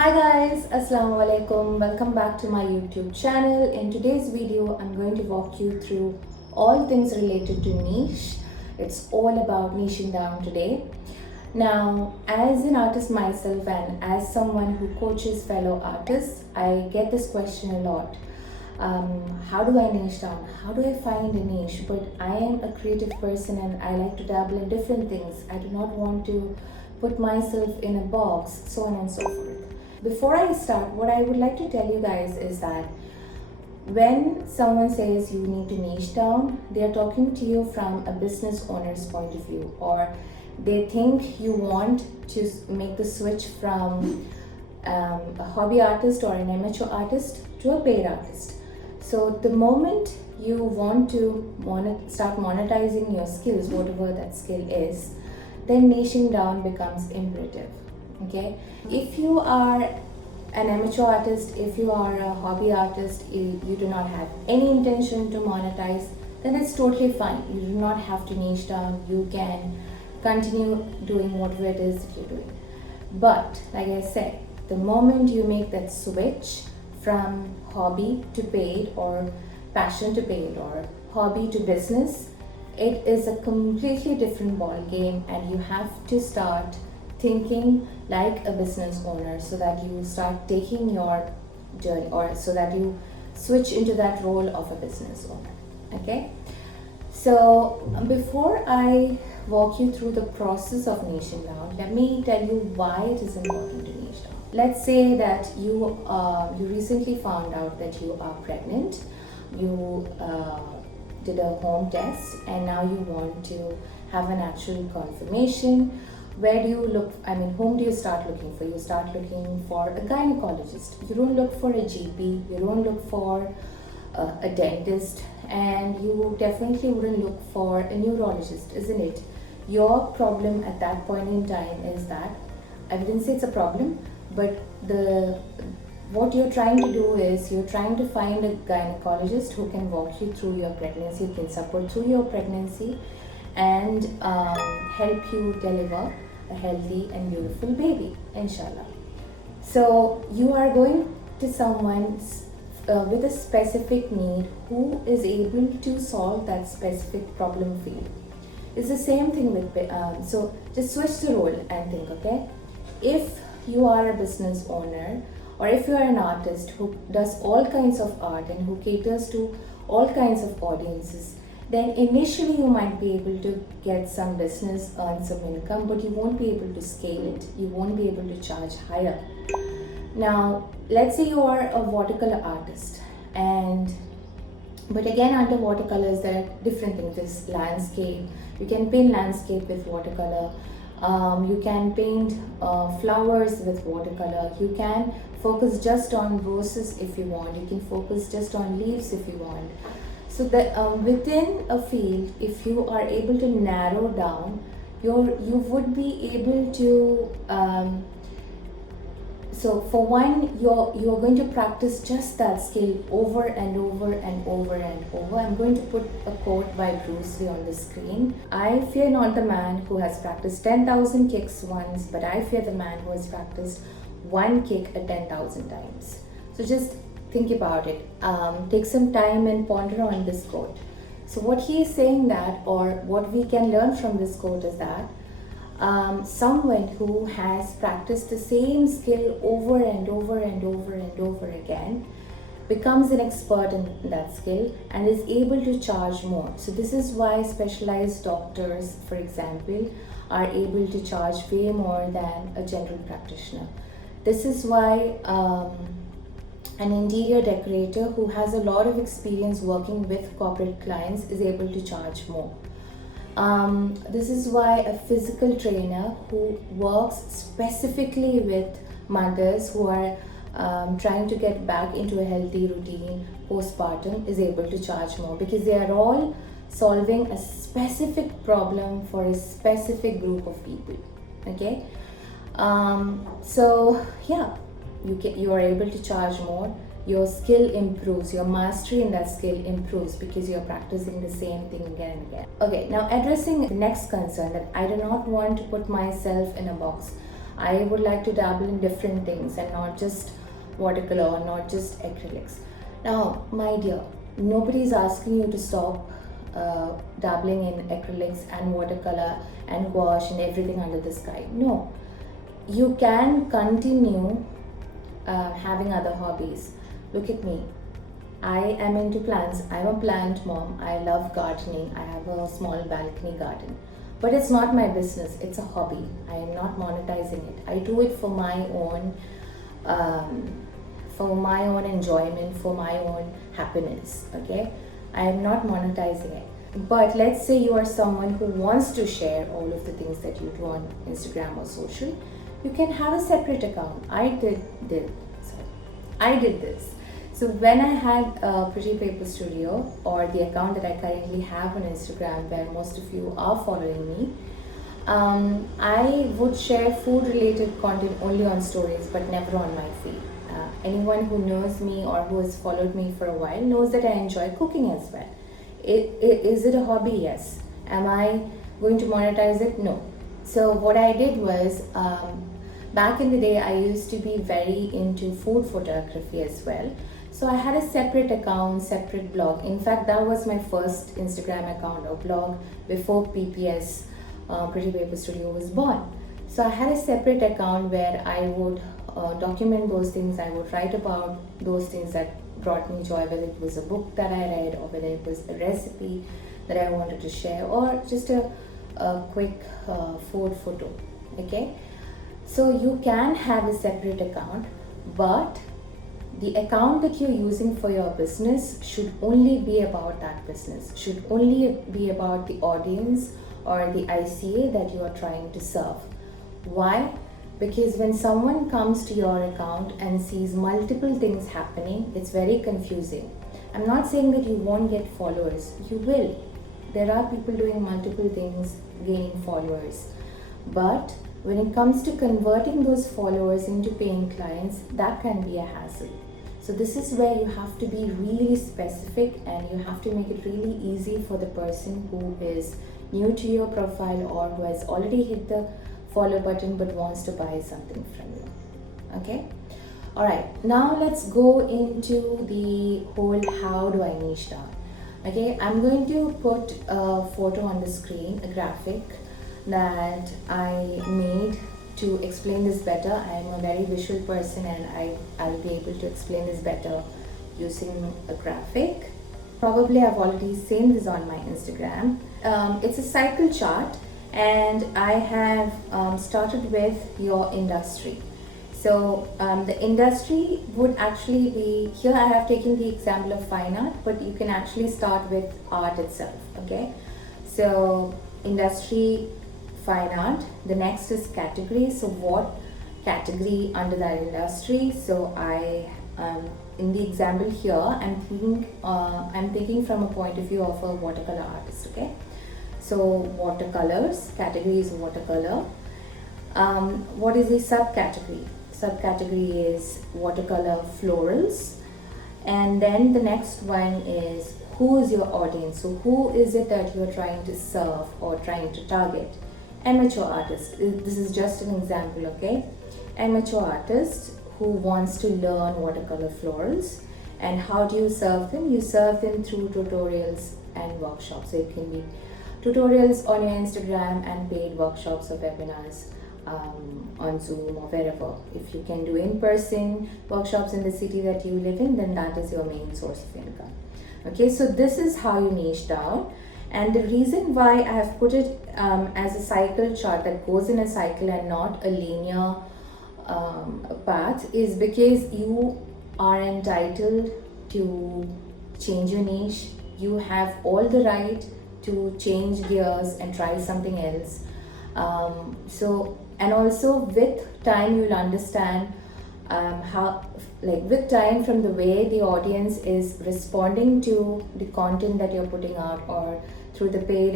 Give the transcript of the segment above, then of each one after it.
Hi guys, Assalamu alaikum. Welcome back to my YouTube channel. In today's video, I'm going to walk you through all things related to niche. It's all about niching down today. Now, as an artist myself and as someone who coaches fellow artists, I get this question a lot. How do I niche down? How do I find a niche? But I am a creative person and I like to dabble in different things. I do not want to put myself in a box, so on and so forth. Before I start, what I would like to tell you guys is that when someone says you need to niche down, they are talking to you from a business owner's point of view, or they think you want to make the switch from a hobby artist or an amateur artist to a paid artist. So the moment you want to start monetizing your skills, whatever that skill is, then niching down becomes imperative. Okay, if you are an amateur artist, if you are a hobby artist, you do not have any intention to monetize, then it's totally fine. You do not have to niche down. You can continue doing whatever it is that you're doing. But like I said, the moment you make that switch from hobby to paid, or passion to paid, or hobby to business, it is a completely different ball game, and you have to start thinking like a business owner so that you start taking your journey, or so that you switch into that role of a business owner. Okay, so before I walk you through the process of niching down, let me tell you why it is important to niche down. Let's say that you recently found out that you are pregnant. You did a home test and now you want to have an actual confirmation. Where do you look? Whom do you start looking for? You start looking for a gynecologist. You don't look for a GP. You don't look for a dentist, and you definitely wouldn't look for a neurologist, isn't it? Your problem at that point in time is that, I wouldn't say it's a problem, but what you're trying to do is you're trying to find a gynecologist who can walk you through your pregnancy, who can support through your pregnancy, and help you deliver a healthy and beautiful baby, inshallah. So you are going to someone with a specific need who is able to solve that specific problem for you. It's the same thing with so just switch the role and think. Okay, if you are a business owner, or if you are an artist who does all kinds of art and who caters to all kinds of audiences, then initially you might be able to get some business, earn some income, but you won't be able to scale it. You won't be able to charge higher. Now, let's say you are a watercolor artist, but again, under watercolors there are different things. There's landscape. You can paint landscape with watercolor. You can paint flowers with watercolor. You can focus just on roses if you want. You can focus just on leaves if you want. So that within a field, if you are able to narrow down, you would be able to. So for one, you're going to practice just that skill over and over and over and over. I'm going to put a quote by Bruce Lee on the screen. I fear not the man who has practiced 10,000 kicks once, but I fear the man who has practiced one kick 10,000 times. So just think about it. Take some time and ponder on this quote. So what he is saying that, or what we can learn from this quote, is that someone who has practiced the same skill over and over and over and over again becomes an expert in that skill and is able to charge more. So this is why specialized doctors, for example, are able to charge way more than a general practitioner. This is why an interior decorator who has a lot of experience working with corporate clients is able to charge more. This is why a physical trainer who works specifically with mothers who are trying to get back into a healthy routine postpartum is able to charge more, because they are all solving a specific problem for a specific group of people. Okay, so yeah, you are able to charge more. Your skill improves, your mastery in that skill improves, because you're practicing the same thing again and again. Okay, now addressing the next concern, that I do not want to put myself in a box. I would like to dabble in different things and not just watercolor or not just acrylics. Now, my dear, nobody is asking you to stop dabbling in acrylics and watercolor and gouache and everything under the sky. No, you can continue having other hobbies. Look at me. I am into plants. I'm a plant mom. I love gardening. I have a small balcony garden. But it's not my business. It's a hobby. I am not monetizing it. I do it for my own enjoyment, for my own happiness. Okay, I am not monetizing it. But let's say you are someone who wants to share all of the things that you do on Instagram or social. You can have a separate account. I did this. So when I had Pretty Paper Studio, or the account that I currently have on Instagram, where most of you are following me, I would share food related content only on stories, but never on my feed. Anyone who knows me or who has followed me for a while knows that I enjoy cooking as well. Is it a hobby? Yes. Am I going to monetize it? No. So what I did was, back in the day, I used to be very into food photography as well. So I had a separate account, separate blog. In fact, that was my first Instagram account or blog before PPS, Pretty Paper Studio, was born. So I had a separate account where I would document those things. I would write about those things that brought me joy, whether it was a book that I read, or whether it was a recipe that I wanted to share, or just a quick food photo. Okay, so you can have a separate account, but the account that you're using for your business should only be about that business, should only be about the audience or the ICA that you are trying to serve. Why? Because when someone comes to your account and sees multiple things happening, it's very confusing. I'm not saying that you won't get followers. You will. There are people doing multiple things, gaining followers. But when it comes to converting those followers into paying clients, that can be a hassle. So this is where you have to be really specific, and you have to make it really easy for the person who is new to your profile or who has already hit the follow button but wants to buy something from you. Okay, all right, now let's go into the whole how do I niche down. Okay, I'm going to put a photo on the screen, a graphic that I made to explain this better. I'm a very visual person, and I'll be able to explain this better using a graphic. Probably I've already seen this on my Instagram. It's a cycle chart, and I have started with your industry. So the industry would actually be, here I have taken the example of fine art, but you can actually start with art itself. Okay, so industry, fine art. The next is category. So what category under that industry? So I in the example here, I'm thinking from a point of view of a watercolor artist. Okay, so watercolors, category is watercolor. What is the subcategory? Subcategory is watercolor florals. And then the next one is, who is your audience? So who is it that you're trying to serve or trying to target? Amateur artist. This is just an example, okay? Amateur artist who wants to learn watercolor florals. And how do you serve them? You serve them through tutorials and workshops. So it can be tutorials on your Instagram and paid workshops or webinars on Zoom or wherever. If you can do in-person workshops in the city that you live in, then that is your main source of income. Okay, so this is how you niche down. And the reason why I have put it as a cycle chart that goes in a cycle and not a linear path is because you are entitled to change your niche. You have all the right to change gears and try something else. And also with time you'll understand how, like with time, from the way the audience is responding to the content that you're putting out, or through the paid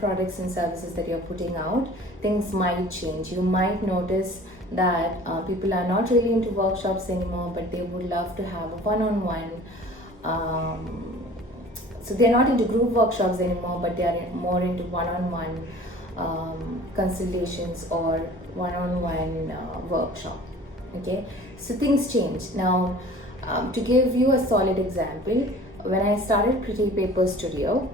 products and services that you're putting out, things might change. You might notice that people are not really into workshops anymore, but they would love to have a one-on-one. So they're not into group workshops anymore, but they are more into one-on-one consultations or one-on-one workshop. Okay, so things change now. To give you a solid example, when I started Pretty Paper Studio,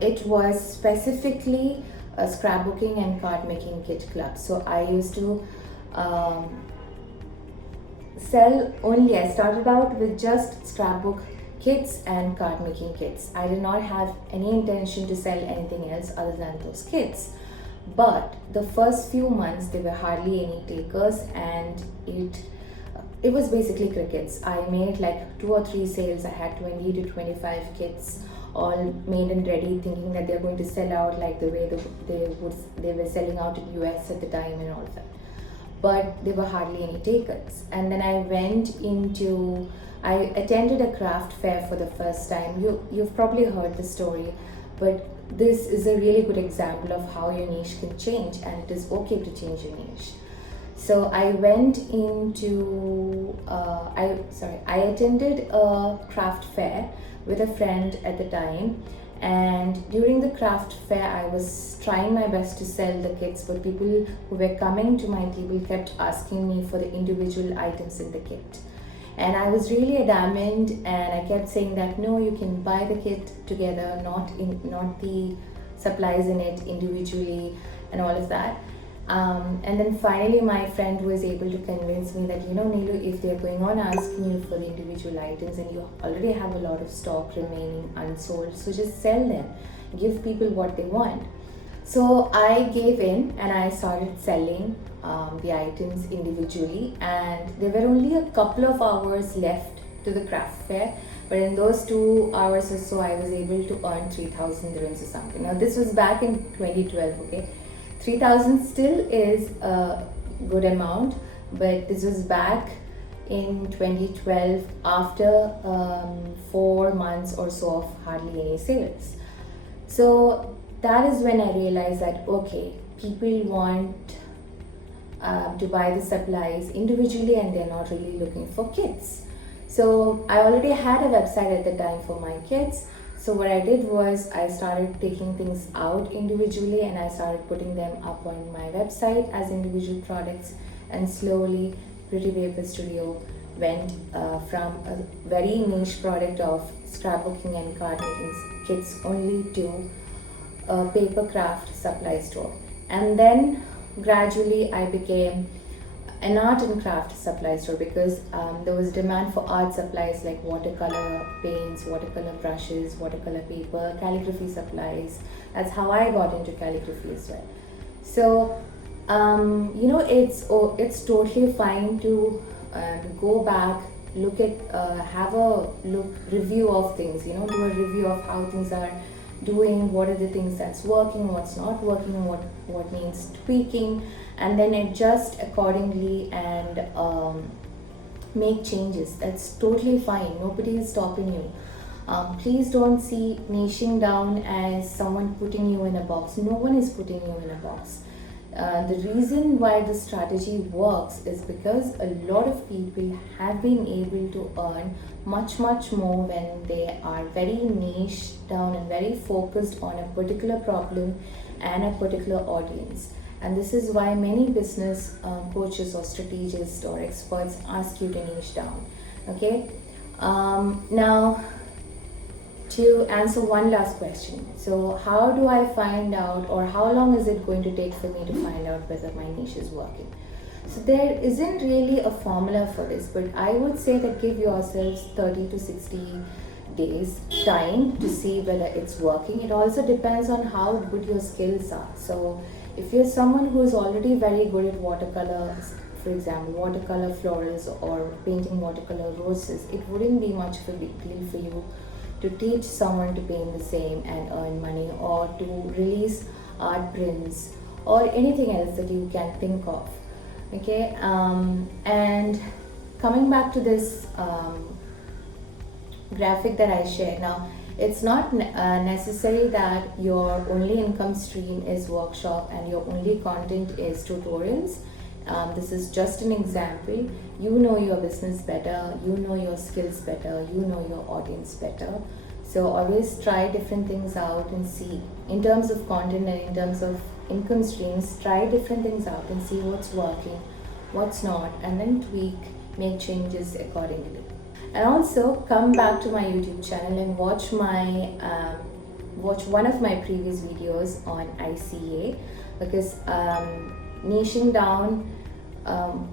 it was specifically a scrapbooking and card making kit club. So I used to um, sell only, I started out with just scrapbook kits and card making kits. I did not have any intention to sell anything else other than those kits. But the first few months there were hardly any takers, and it was basically crickets. I made like 2 or 3 sales. I had 20 to 25 kits all made and ready, thinking that they're going to sell out like the way they were selling out in US at the time and all of that. But there were hardly any takers. And then I attended a craft fair for the first time. You've probably heard the story, but this is a really good example of how your niche can change, and it is okay to change your niche. So I attended a craft fair with a friend at the time, and during the craft fair I was trying my best to sell the kits, but people who were coming to my table kept asking me for the individual items in the kit. And I was really adamant, and I kept saying that no, you can buy the kit together, not the supplies in it individually and all of that. And then finally my friend was able to convince me that, Neelu, if they're going on asking you for the individual items and you already have a lot of stock remaining unsold, so just sell them, give people what they want. So I gave in and I started selling the items individually, and there were only a couple of hours left to the craft fair, but in those 2 hours or so I was able to earn 3,000 dirhams or something. Now this was back in 2012, okay? 3,000 still is a good amount, but this was back in 2012 after 4 months or so of hardly any sales. So that is when I realized that okay, people want to buy the supplies individually and they're not really looking for kits. So I already had a website at the time for my kits. So what I did was I started taking things out individually and I started putting them up on my website as individual products, and slowly Pretty Paper Studio went from a very niche product of scrapbooking and card making kits only to a paper craft supply store. And then gradually I became an art and craft supply store because there was demand for art supplies like watercolor paints, watercolor brushes, watercolor paper, calligraphy supplies. That's how I got into calligraphy as well. So it's totally fine to go back, look at have a review of things, do a review of how things are doing, what are the things that's working, what's not working, what needs tweaking, and then adjust accordingly and make changes. That's totally fine. Nobody is stopping you. Please don't see niching down as someone putting you in a box. No one is putting you in a box. The reason why this strategy works is because a lot of people have been able to earn much more when they are very niche down and very focused on a particular problem and a particular audience. And this is why many business coaches or strategists or experts ask you to niche down. Okay, now to answer one last question. So how do I find out, or how long is it going to take for me to find out whether my niche is working? So there isn't really a formula for this, but I would say that give yourselves 30 to 60 days time to see whether it's working. It also depends on how good your skills are. So if you're someone who is already very good at watercolors, for example, watercolor florals or painting watercolor roses, it wouldn't be much of a big deal for you to teach someone to paint the same and earn money, or to release art prints or anything else that you can think of. Okay, and coming back to this graphic that I shared, now it's not necessary that your only income stream is workshop and your only content is tutorials. This is just an example. You know your business better, you know your skills better, you know your audience better. So always try different things out and see in terms of content and in terms of income streams, try different things out and see what's working, what's not, and then tweak, make changes accordingly. And also come back to my YouTube channel and watch one of my previous videos on ICA, because niching down,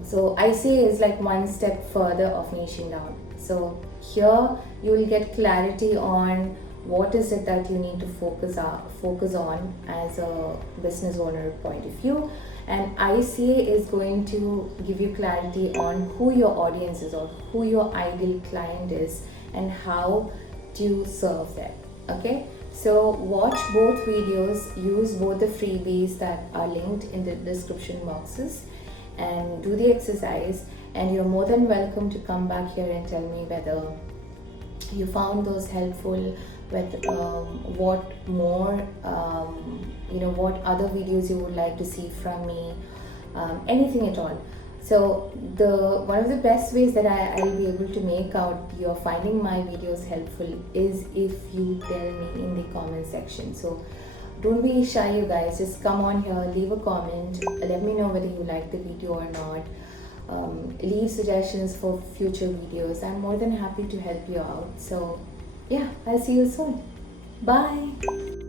so ICA is like one step further of niching down. So here you will get clarity on what is it that you need to focus on as a business owner point of view, and ICA is going to give you clarity on who your audience is or who your ideal client is and how to serve them. Okay, so watch both videos, use both the freebies that are linked in the description boxes, and do the exercise. And you're more than welcome to come back here and tell me whether you found those helpful, with what more, what other videos you would like to see from me, anything at all. So one of the best ways that I'll be able to make out you're finding my videos helpful is if you tell me in the comment section. So don't be shy, you guys, just come on here, leave a comment, let me know whether you like the video or not. Leave suggestions for future videos. I'm more than happy to help you out. So yeah, I'll see you soon. Bye.